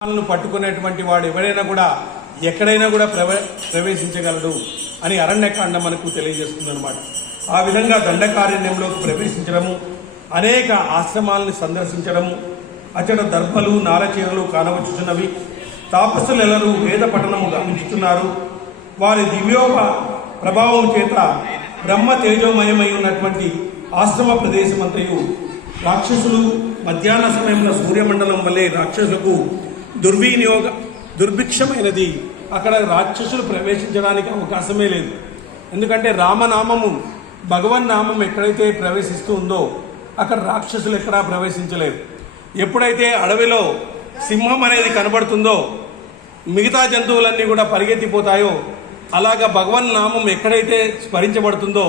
వాళ్ళను పట్టుకునేటువంటి వాడు ఎవరైనా కూడా ఎక్కడైనా కూడా ప్రవ ప్రవేశించగలడు అని అరణ్యకాండ మనకు తెలియజేస్తుంది అనమాట ఆ విధంగా దండకారణ్యంలోకి ప్రవేశించడము అనేక ఆశ్రమాలను సందర్శించడము అచట దర్భలు నారచీరలు కానవచ్చుచున్నవి తాపసులెల్లరూ వేద పఠనము గమనిస్తున్నారు వారి దివ్యోప ప్రభావం చేత బ్రహ్మ తేజోమయమై ఉన్నటువంటి ఆశ్రమ ప్రదేశమంతయు రాక్షసులు మధ్యాహ్న సమయంలో సూర్యమండలం వల్లే రాక్షసులకు దుర్వినియోగ దుర్భిక్షమైనది. అక్కడ రాక్షసులు ప్రవేశించడానికి అవకాశమే లేదు. ఎందుకంటే రామనామము భగవన్ నామం ఎక్కడైతే ప్రవేశిస్తూ ఉందో అక్కడ రాక్షసులు ఎక్కడా ప్రవేశించలేదు. ఎప్పుడైతే అడవిలో సింహం అనేది కనబడుతుందో మిగతా జంతువులన్నీ కూడా పరిగెత్తిపోతాయో అలాగా భగవన్ నామం ఎక్కడైతే స్మరించబడుతుందో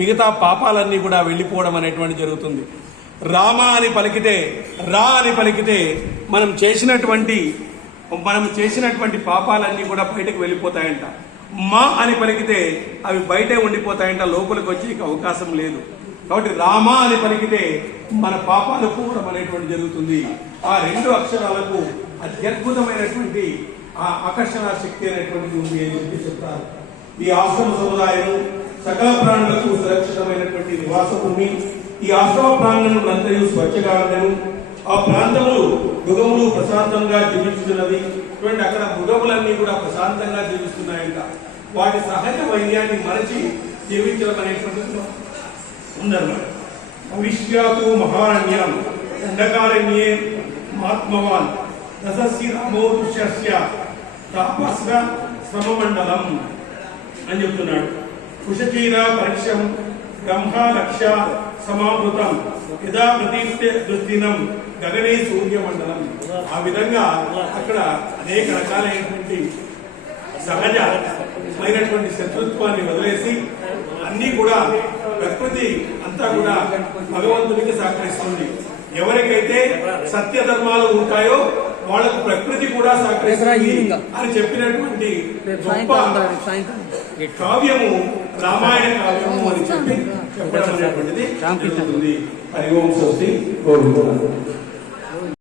మిగతా పాపాలన్నీ కూడా వెళ్ళిపోవడం అనేటువంటి జరుగుతుంది. రామ అని పలికితే రా అని పలికితే మనం చేసినటువంటి మనం చేసినటువంటి పాపాలన్నీ కూడా బయటకు వెళ్ళిపోతాయంట. మా అని పలికితే అవి బయటే ఉండిపోతాయంట లోపలికి వచ్చే అవకాశం లేదు. కాబట్టి రామ అని పలికితే మన పాపాలు పోవడం అనేటువంటి జరుగుతుంది. ఆ రెండు అక్షరాలకు అత్యద్భుతమైనటువంటి ఆ ఆకర్షణ శక్తి అనేటువంటిది ఉంది అని చెప్పి చెప్తారు. ఈ ఆశ్రమ సముదాయము సకల ప్రాణులకు సురక్షితమైనటువంటి నివాస భూమి ఈ ఆశ్రమ ప్రాంగణం స్వచ్ఛగా ఉండను. ఆ ప్రాంతము మృగములు ప్రశాంతంగా జీవిస్తున్నది చూడండి అక్కడ మృగములన్నీ కూడా ప్రశాంతంగా జీవిస్తున్నాయంట. వాటి సహజ వైద్యాన్ని మరచి జీవించడం అనేటువంటిది ఉందన్నమాట భవిష్యాతు మహారణ్యం దండకారణ్యే మహాత్మవాన్ దశస్సి రామోదుష్య తాపస్వ శ్రమమండలం అని చెప్తున్నాడు. కుశచీర పరిశ్రమ బ్రహ్మ సమామృతం సమావృతం యథా ప్రదీప్తే దుర్దినం గగనే సూర్యమండలం ఆ విధంగా అక్కడ అనేక రకాలైనటువంటి సహజమైనటువంటి శత్రుత్వాన్ని వదిలేసి అన్ని కూడా ప్రకృతి అంతా కూడా భగవంతునికి సహకరిస్తుంది. ఎవరికైతే సత్య ధర్మాలు ఉంటాయో వాళ్ళకు ప్రకృతి కూడా సహకరిస్తుంది అని చెప్పినటువంటి గొప్ప కావ్యము రామాయణ కావ్యము అని చెప్పి చెప్పడం అనేటువంటిది జరుగుతుంది. హరి ఓం స్వస్తి